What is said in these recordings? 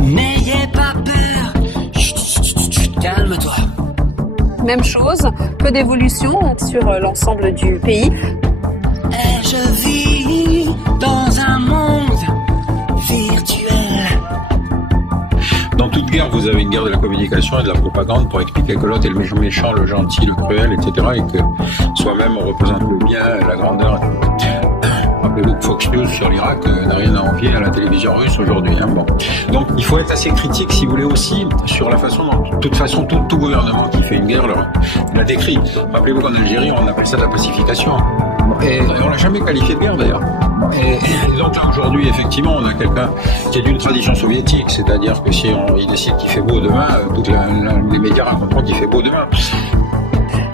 N'ayez pas peur. Calme-toi. Même chose, peu d'évolution sur l'ensemble du pays. Et je vis dans un monde virtuel. Dans toute guerre, vous avez une guerre de la communication et de la propagande pour expliquer que l'autre est le méchant, le gentil, le cruel, etc. Et que soi-même on représente le bien, la grandeur. Rappelez-vous que Fox News sur l'Irak n'a rien à envier à la télévision russe aujourd'hui. Bon. Donc il faut être assez critique, si vous voulez, aussi sur la façon dont, de toute façon, tout gouvernement qui fait une guerre la décrit. Rappelez-vous qu'en Algérie, on appelle ça de la pacification. Et on l'a jamais qualifié de guerre d'ailleurs. Et donc là aujourd'hui, effectivement, on a quelqu'un qui est d'une tradition soviétique, c'est-à-dire que si il décide qu'il fait beau demain, les médias raconteront qu'il fait beau demain.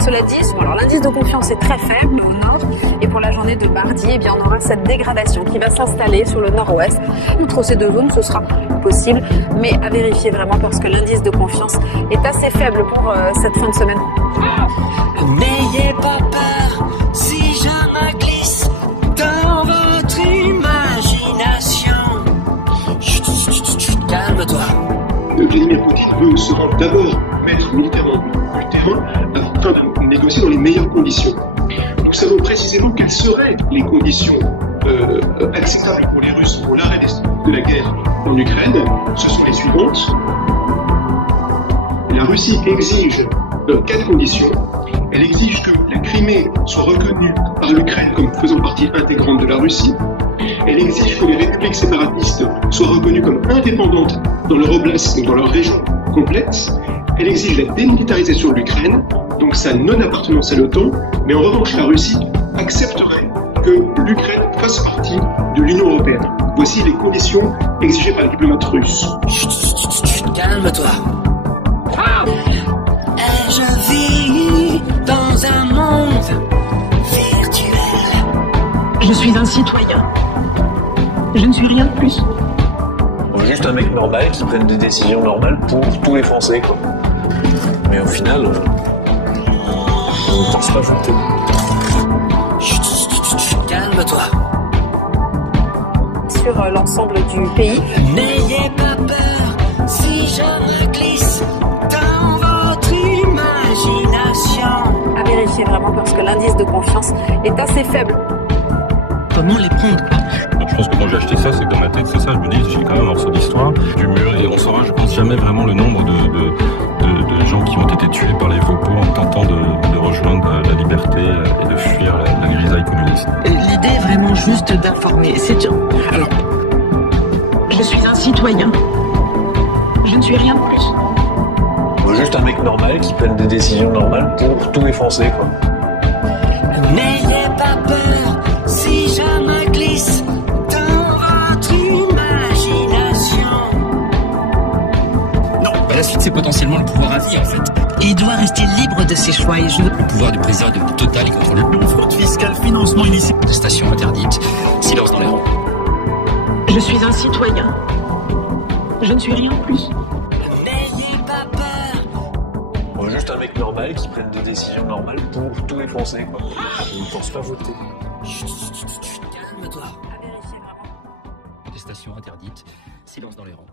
Cela dit, alors l'indice de confiance est très faible au nord et pour la journée de mardi, eh bien, on aura cette dégradation qui va s'installer sur le nord-ouest. Entre ces deux zones, ce sera possible, mais à vérifier vraiment parce que l'indice de confiance est assez faible pour cette fin de semaine. N'ayez pas peur si je me glisse dans votre imagination. Calme-toi. Vladimir Poutine veut se rendre d'abord maître militairement du terrain afin de négocier dans les meilleures conditions. Nous savons précisément quelles seraient les conditions acceptables pour les Russes pour l'arrêt de la guerre en Ukraine. Ce sont les suivantes. La Russie exige 4 conditions. Elle exige que la Crimée soit reconnue par l'Ukraine comme faisant partie intégrante de la Russie. Elle exige que les républiques séparatistes soient reconnues comme indépendantes dans leur oblast, donc dans leur région complète. Elle exige la démilitarisation de l'Ukraine, donc sa non-appartenance à l'OTAN, mais en revanche la Russie accepterait que l'Ukraine fasse partie de l'Union européenne. Voici les conditions exigées par les diplomates russes. Calme-toi. Et je vis dans un monde virtuel. Je suis un citoyen. Je ne suis rien de plus. Juste un mec normal qui prenne des décisions normales pour tous les Français, quoi. Mais au final, on ne pense pas voter. Calme-toi. Sur l'ensemble du pays. N'ayez pas peur si je me glisse dans votre imagination. À vérifier vraiment parce que l'indice de confiance est assez faible. Comment les prendre? Je pense que quand j'ai acheté ça, c'est que dans ma tête, c'est ça, je me dis, j'ai quand même un morceau d'histoire, du mur, et on saura, je pense, jamais vraiment le nombre de gens qui ont été tués par les Vopo en tentant de rejoindre la liberté et de fuir la grisaille communiste. L'idée est vraiment juste d'informer, c'est tout. Alors, je suis un citoyen. Je ne suis rien de plus. Juste un mec normal qui prenne des décisions normales pour tous les Français, quoi. N'ayez pas peur si je me glisse dans votre imagination. Non, et la suite c'est potentiellement le pouvoir à vie en fait. Et il doit rester libre de ses choix et jeux. Le pouvoir du président est de total et contrôle. Fraude fiscale, financement illicite, prestations interdites, silence dans les rangs. Je suis un citoyen. Je ne suis rien de plus. N'ayez pas peur. Juste un mec normal qui prenne des décisions normales pour tous les Français, quoi. On ne pense pas voter. Calme-toi. Prestations interdites, silence dans les rangs.